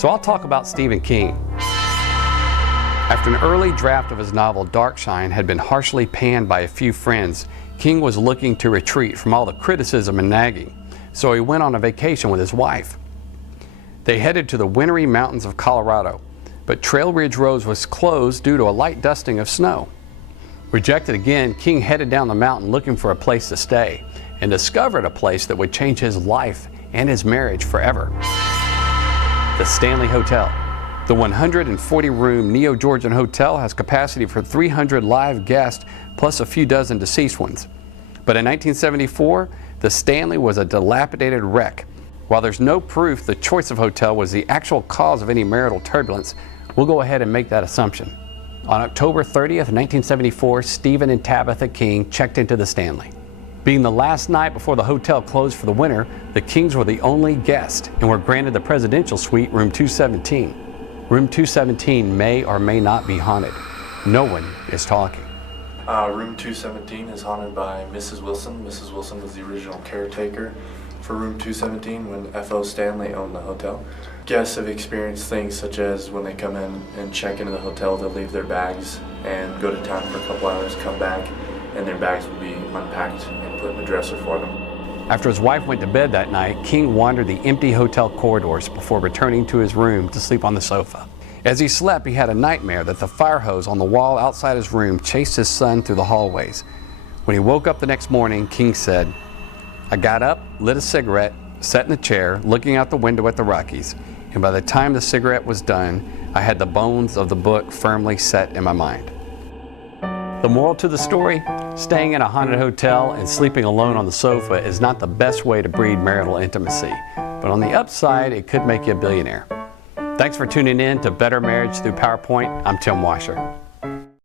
So I'll talk about Stephen King. After an early draft of his novel Darkshine had been harshly panned by a few friends, King was looking to retreat from all the criticism and nagging, so he went on a vacation with his wife. They headed to the wintry mountains of Colorado, but Trail Ridge Road was closed due to a light dusting of snow. Rejected again, King headed down the mountain looking for a place to stay, and discovered a place that would change his life and his marriage forever. The Stanley Hotel. The 140-room Neo-Georgian hotel has capacity for 300 live guests plus a few dozen deceased ones. But in 1974, the Stanley was a dilapidated wreck. While there's no proof the choice of hotel was the actual cause of any marital turbulence, we'll go ahead and make that assumption. On October 30th, 1974, Stephen and Tabitha King checked into the Stanley. Being the last night before the hotel closed for the winter, the Kings were the only guest and were granted the presidential suite, room 217. Room 217 may or may not be haunted. No one is talking. Room 217 is haunted by Mrs. Wilson. Mrs. Wilson was the original caretaker for room 217 when F.O. Stanley owned the hotel. Guests have experienced things such as when they come in and check into the hotel, they'll leave their bags and go to town for a couple hours, come back, and their bags will be unpacked and put in the dresser for them. After his wife went to bed that night, King wandered the empty hotel corridors before returning to his room to sleep on the sofa. As he slept, he had a nightmare that the fire hose on the wall outside his room chased his son through the hallways. When he woke up the next morning, King said, "I got up, lit a cigarette, sat in a chair, looking out the window at the Rockies, and by the time the cigarette was done, I had the bones of the book firmly set in my mind." The moral to the story? Staying in a haunted hotel and sleeping alone on the sofa is not the best way to breed marital intimacy, but on the upside, it could make you a billionaire. Thanks for tuning in to Better Marriage Through PowerPoint. I'm Tim Washer.